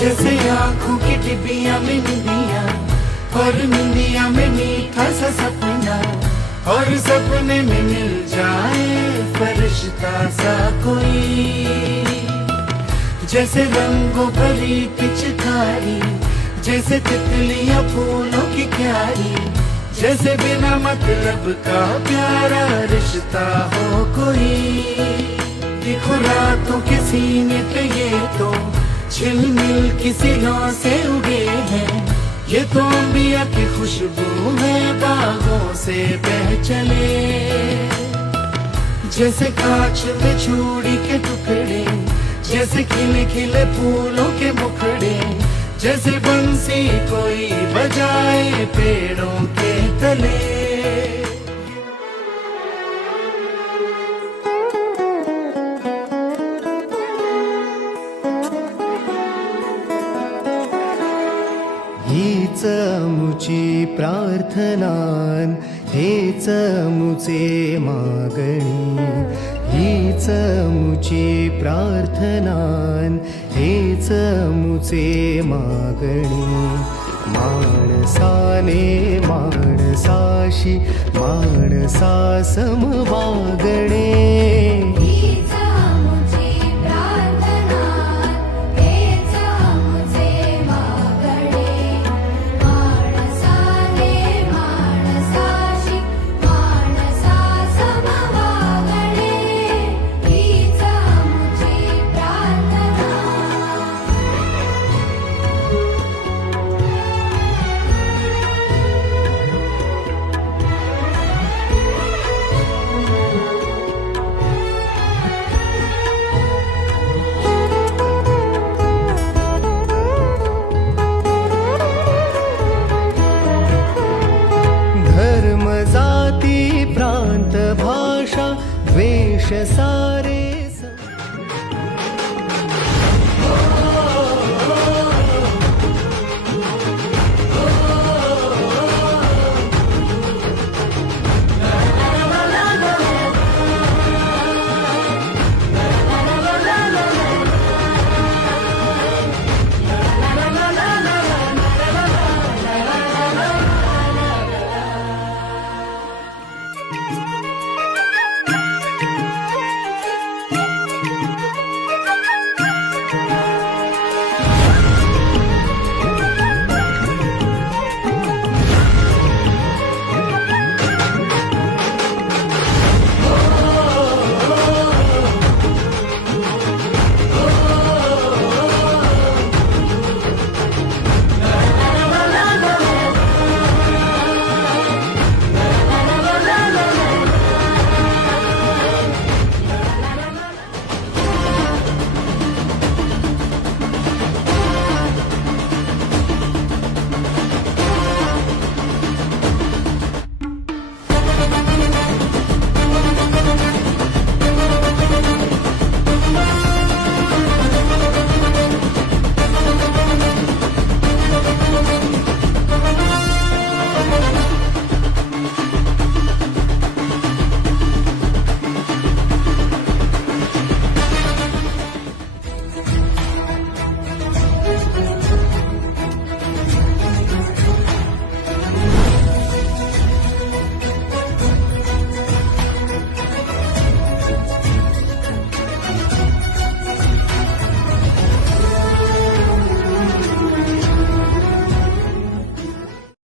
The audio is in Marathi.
जैसे आंखों की टिबिया में निंदिया, और निंदिया में मीठा सा सपना, और सपने में मिल जाए फरिश्ता सा कोई। जैसे रंगों भरी पिचकारी, जैसे तितलियां फूलों की क्यारी, जैसे बिना मतलब का प्यारा रिश्ता हो कोई। देखो रातों के सीने पे ये तो झिलमिल किसी लौ से उगे हैं, ये तो अंबिया की खुशबू है बागों से बह चले। जैसे कांच में चूड़ी के टुकड़े, जैसे खिले खिले फूलों के मुखड़े, जैसे बंसी कोई बजाए पेड़ों के तले। हीच मुची प्रार्थनान, हेच मुचे मागणी। हीच मुची प्रार्थनान, हेच मुचे मागणी। माणसाने माणसाशी माणसा सम वागणे।